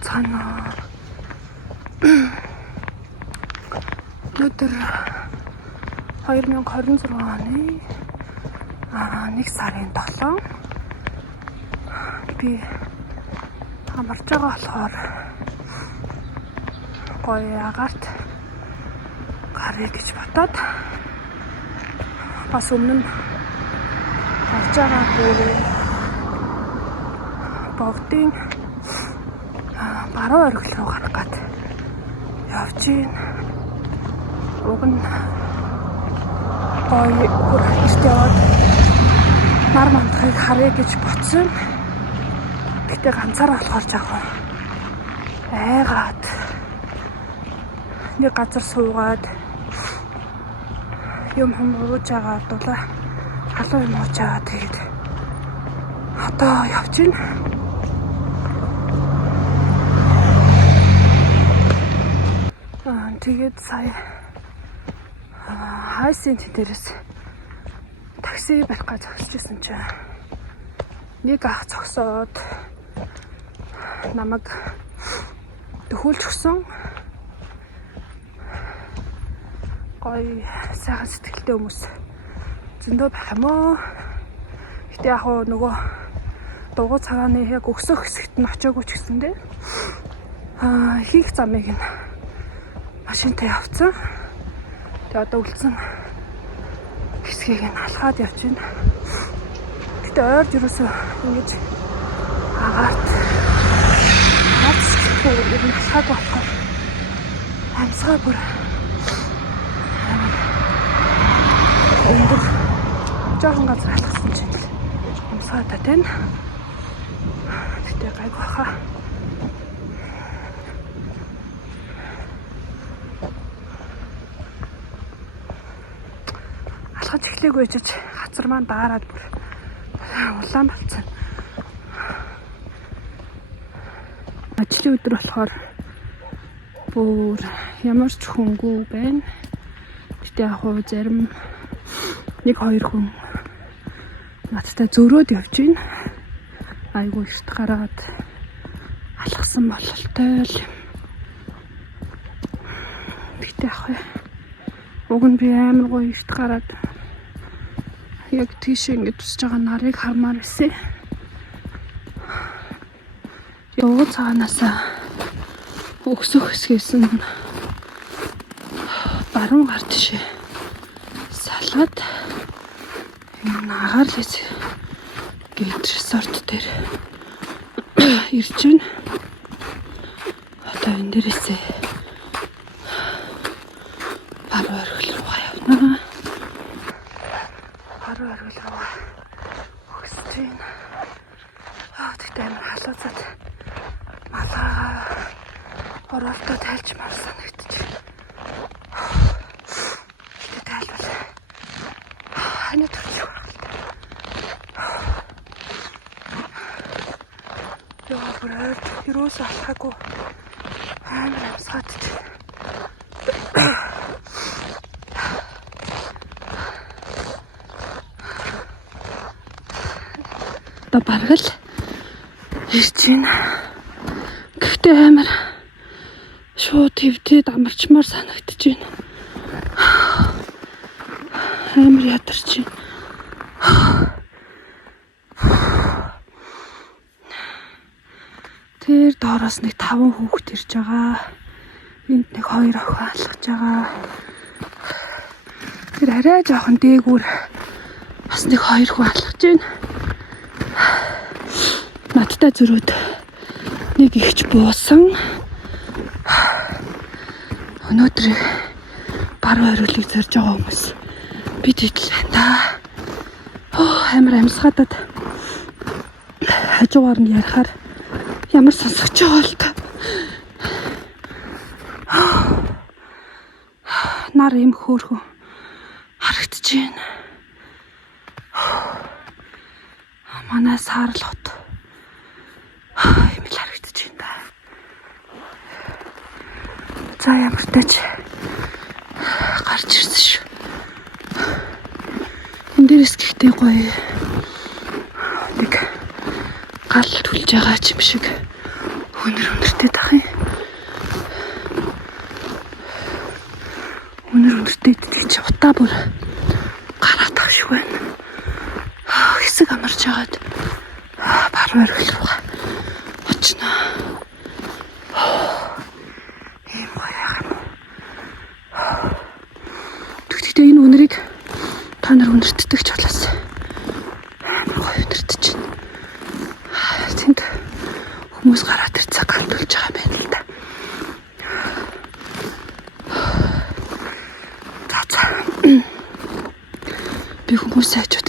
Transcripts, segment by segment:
Цаана. Өнөөдөр 2026 оны 1 сарын 7 би амарч байгаа болохоор гоё агаарт гарыг гэж бодоод бас өмнө нь авч байгаа богдын баруун оргил руу гарах гээд явж гин. Уг нь гоё хүрээлт яваад нар мандахыг харъя гэж бодсон. Гэтэ ганцаараа болохоор жаахан айгаад нэг газар суугаад юм ууж байгаа дулаа халуун юм ууж байгаа. Тэгээд одоо явж гин. Тэгээд сая хайсент дээрээс такси барих гэж зогсчихсан чинь нэг ах зогсоод намайг төхүүлж өгсөн. Гоё сайхан сэтгэлтэй хүмүүс зөндөө байх юм уу? Гэтэ яг нөгөө дугуй цагааны яг өсөх хэсэгт нь очиагүй ч гэсэндээ хийх замыг нь машинтай явцсан. Тэгээ одоо үлдсэн хэсгийг нь алхаад явж байна. Гэтэ ойрж юусоо ингэж агаарт хацчихгүй ер нь алхаад болохоор амьсгаа бүр өндөр жоохон газар алхсан чинь амьсгаа та тань. Гэтэ гайг баха. Алхаж эхлэегүй жиж хацар маань даараад бүр улаан болцсон. Ажлын өдөр болохоор бүр ямар ч хүнгүй байна. Гэтэ яг зарим 1-2 хүн надтай зөрөөд явж байна. Айгуу эрт гараад алхсан бололтой л. Гэтэ яг уг нь би амар гоё эрт гараад яг тийш ингэж тусж байгаа нарыг хармаар байсан. Дугуй цагаанаас өсөх хэсгээс нь баруун гар тишээ салгаад энэ агаар л гээд resort дээр ирж байна. Одоо энэ дээрээсээ баруун оргил руу явна. Баруун оргил руу өсөж байна. Тэгтээ амар халуузаад малаа оролтоо тайлж мал санагдчих. Тэгтээ тайлбал хань төрчих байна. Яа бүр юусаа алхаагүй амар амсгаад. Одоо бараг л ирж байна. Гэхдээ амар шууд твдээд амарчмаар санагдаж байна. Амар ядарч байна. Тэр доороос нэг 5 хүүхэд ирж байгаа. Энд нэг 2 охин алхаж байгаа. Тэр арай жоохон дээгүүр бас нэг 2 хүн алхаж байна. Надтай зөрөөд нэг ихч буусан. Өнөөдөр баруун оргилыг зорж байгаа хүмүүс бид идэл байна да. Амар амьсгаадад хажуугаар нь ярихаар ямар сонсогч байгаа л та. Нар юм хөөрхөн харагдаж байна. Манай саарл хот юм л харагдаж байна да. За ямар тач гарч ирсэн шүү. Энд дээрс гэхдээ гоё нэг гал түлж байгаа юм шиг Өнөртэй тах юм. Өнөртэй идэх чи утаа бүр гараад тах шиг байна. Хэсэг амарч хагаад баруун оргил руугаа очно. Ийм гоё юм. Тэгтээ энэ өнөрийг та нар өнөртдөг ч болоос амар гоё өнөртөж байна. Тэнд хүмүүс гараад ир цаг гартуулж байгаа юм байна л да. Би хүмүүс хайжууд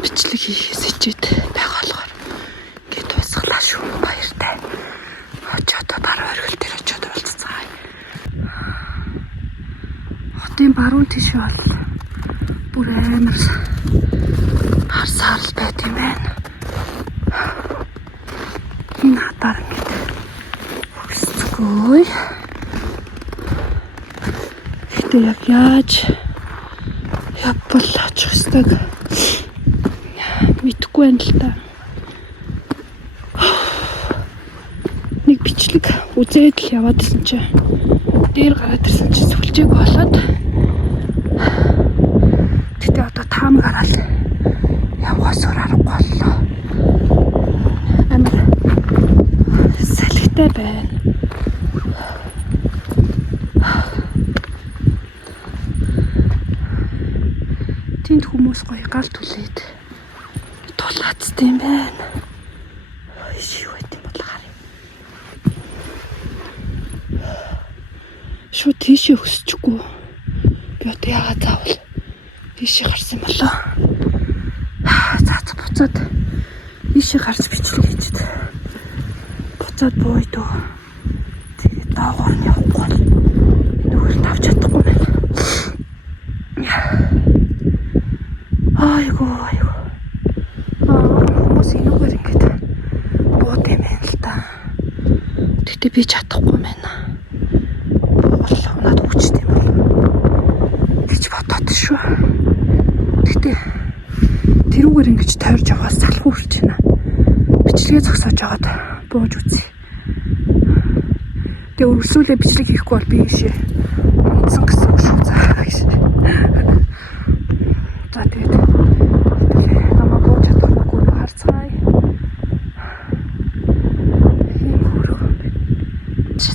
бичлэг хийхээс ичээд байгаа болохоор ингээд туйсглаа шүү баяртай. Очоод баруун оргил дээр очоод уулзцаа. Хотын баруун тийш бол бүр амар харсаар л байт юм байна. Энэ хатаар ингээд өсцгөө. Гэтэ яг яаж явбал очих ёстойг мэдгүй байна л да. Нэг бичлэг үзээд л яваад исэн чинь дээр гараад ирсэн чинь сүлжээг болоод тэгтээ одоо таам гараад явгаас өөр аргагүй боллоо. Амар салхитай байна. Тэнд хүмүүс гоё гал түлээд тулаацтай юм байна. Шив байт юм бол харъя. Шууд тийшээ өсчихгүй. Би одоо яагаад заавал тийшээ гарсан болоо. Цаац буцаад ийшээ гарч бичлэг хийчихэд буцаад бууйдуу. Тэгээд доогоор нь явахгүй бол нүгээр тавч чадахгүй байна. Айгу. Хүмүүс энэгээр ингэж бууд юм байна л да. Тэгтээ би чадахгүй байна. Боолоо надад хүчтэй юм байна. Гэж бодоод шүү. Тэгтээ тэрүүгээр ингэж тойрж яваас салхуу хүрч байна. Бичлэгээ зогсоож байгаад бууж үзье. Тэгээ өрсүүлээ бичлэг хийхгүй бол би ийшээ унтсан гэсэн үг шүү. За тэгээд намайг бууж чадахгүй харцгаая.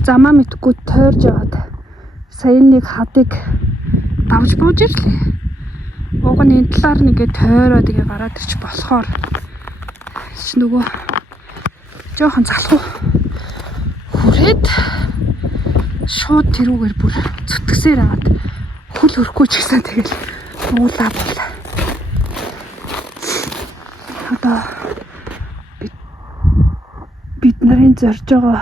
Замаа мэдгүй тойрж яваад сая нэг хадыг давж бууж ирлээ. Уг нь энэ талаар нэгээ тойроод ингээ гараад ирч болохоор чи нөгөө жоохон залхуу хүрээд шууд тэрүүгээр бүр зүтгэсээр агаад хөл хөрөхгүй ч гэсэн тэгэл уулаа боллаа. Одоо бид нарын зорж байгаа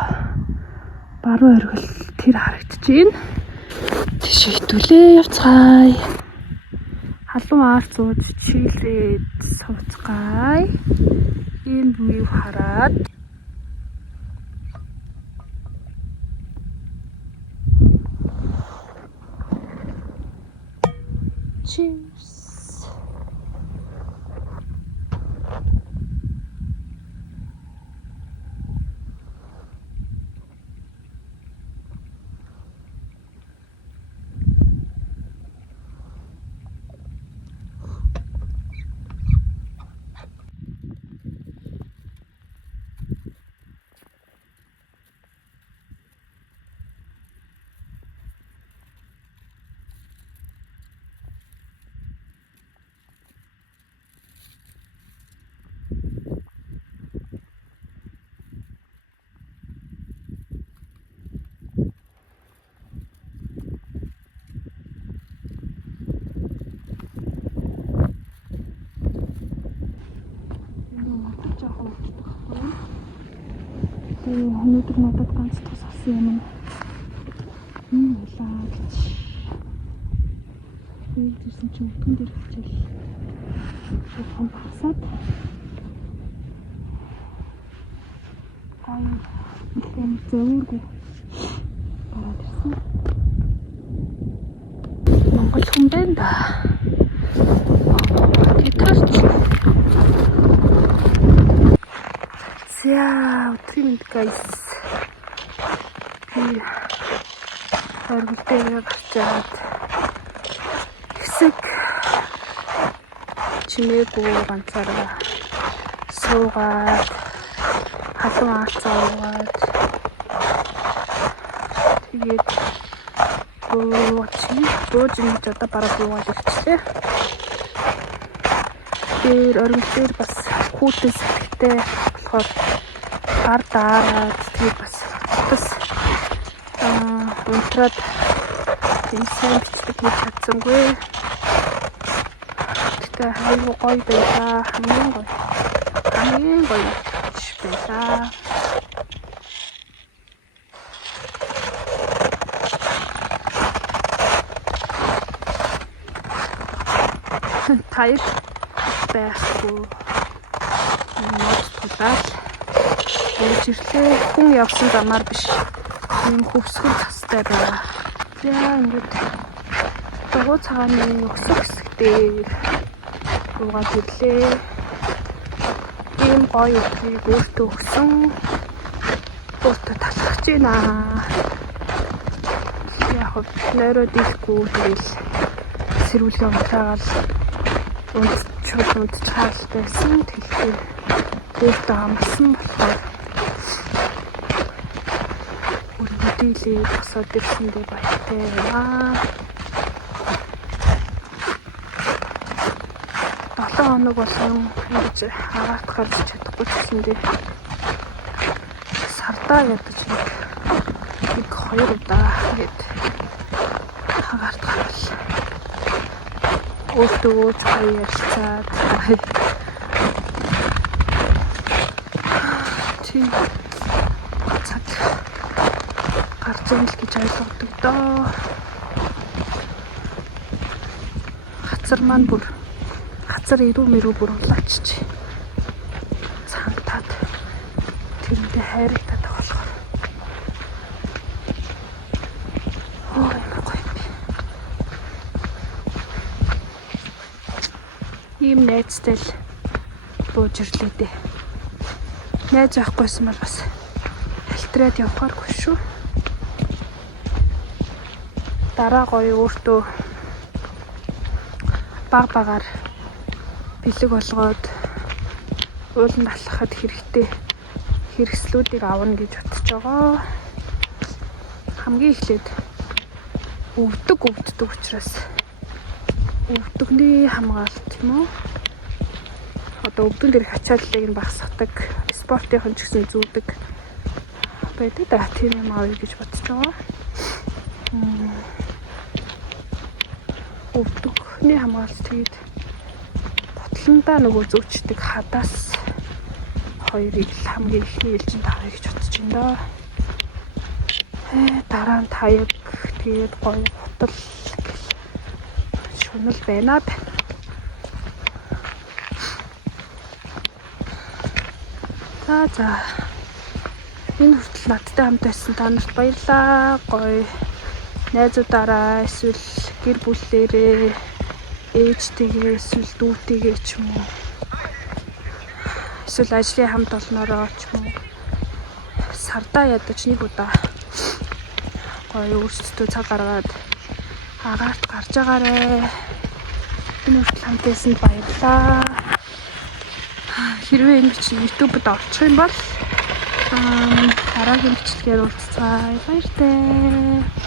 баруун оргил тэр харагдчихээн. Тийш хитүүлээ явцгаая. Халуун арц ууж чийлээд сууцгаая. Энэ view хараад cheers. Өнөөдөр надад ганц тус авсан юм. Улаа гэж. Ирсэн чинь өтгөн дээр хичээл. Шохон багсаад. Ихэн зөөргөө гараад ирсэн. Монгол хүн байна да. Гитарч. За өдрийн мэнд guys. Би оргил дээр гарчаад хэсэг чимээгүй ганцаараа суугаад халуун аалцаад тэгээд бууж ингэж одоо бараг буугаад ирчихлээ. Тэр оргил дээр бас хүүтэн сэтгтэй болохоор гар даараад тэгээд бас унтраад тийм сайн бичдэг гэж чадсангүй. Тэгтээ хайгуу гоё байлаа. Хамгийн гоё биш байлаа. Таяр байхгүй мод тулаад уучлээ. Хүн явсан замаар биш. Ийм хөвсгөл тастай байна. За ингээд дагуу цагааны өсөх хэсэгтэй руугаад ирлээ. Ийм гоё өдрийг өөртөө өгсөн. Өөртөө талархаж байна. Яг нойроо дийлэхгүй тэгэл сэрүүлгээ унтраагаал шууд чаалтайсан. Тэгэхээр өөртөө амсан болохоор дийлээ босоод ирсэндээ баяртай байна. 7 хоног болсон ингэж агаарт гарч чадахгүй гэсэндээ сардаа ядаж нэг 2 удаа ингэж агаарт гарвал өөртөө цай ярьцаад чи цаг гарч ийн л гэж ойлгодог доо. Хацар маань бүр хацар ирүү мэрүү бүр улаачч цангатаад тэрэндээ хайртаад болохоор гоё би. Ийм найзтай л бууж ирлээ дээ. Найз авахгүйсэн бол бас хэлтрээд явахааргүй шүү. Дараа гоё өөртөө багаар бэлэг болгоод ууланд алхахад хэрэгтэй хэрэгслүүдийг авна гэж бодож байгаа. Хамгийн эхлээд өвдөг учраас өвдөгний хамгаалалт юм уу? Одоо өвдөн дээр хачааллыг нь багасгадаг, спортынхан ч гэсэн зүүдэг байдаг да. Тийм юм авъя гэж бодож байгаа. Өвдөгний хамгаалалт тэгээд ботлондоо нөгөө зөөчдөг хадаас хоёрыг л хамгийн ихний ээлжинд авъя гэж бодож байна да. Дараа нь таяг тэгээд гоё хутал шунал байна. За энэ хүртэл надтай хамт байсан та нарт баярлалаа. Гоё найзуудаараа эсвэл гэр бүлээрээ ээжтэйгээ эсвэл дүүтэйгээ ч юм уу эсвэл ажлын хамт олноороо ч юм уу сардаа ядаж нэг удаа гоё өөрсдөө цаг гаргаад агаарт гарч байгаарэ. Энэ хүртэл хамт байсанд баярлалаа. Хэрвээ энэ бичлэг YouTube-д орчих юм бол дараагийн бичлэгээр уулзцаая. Баяртай.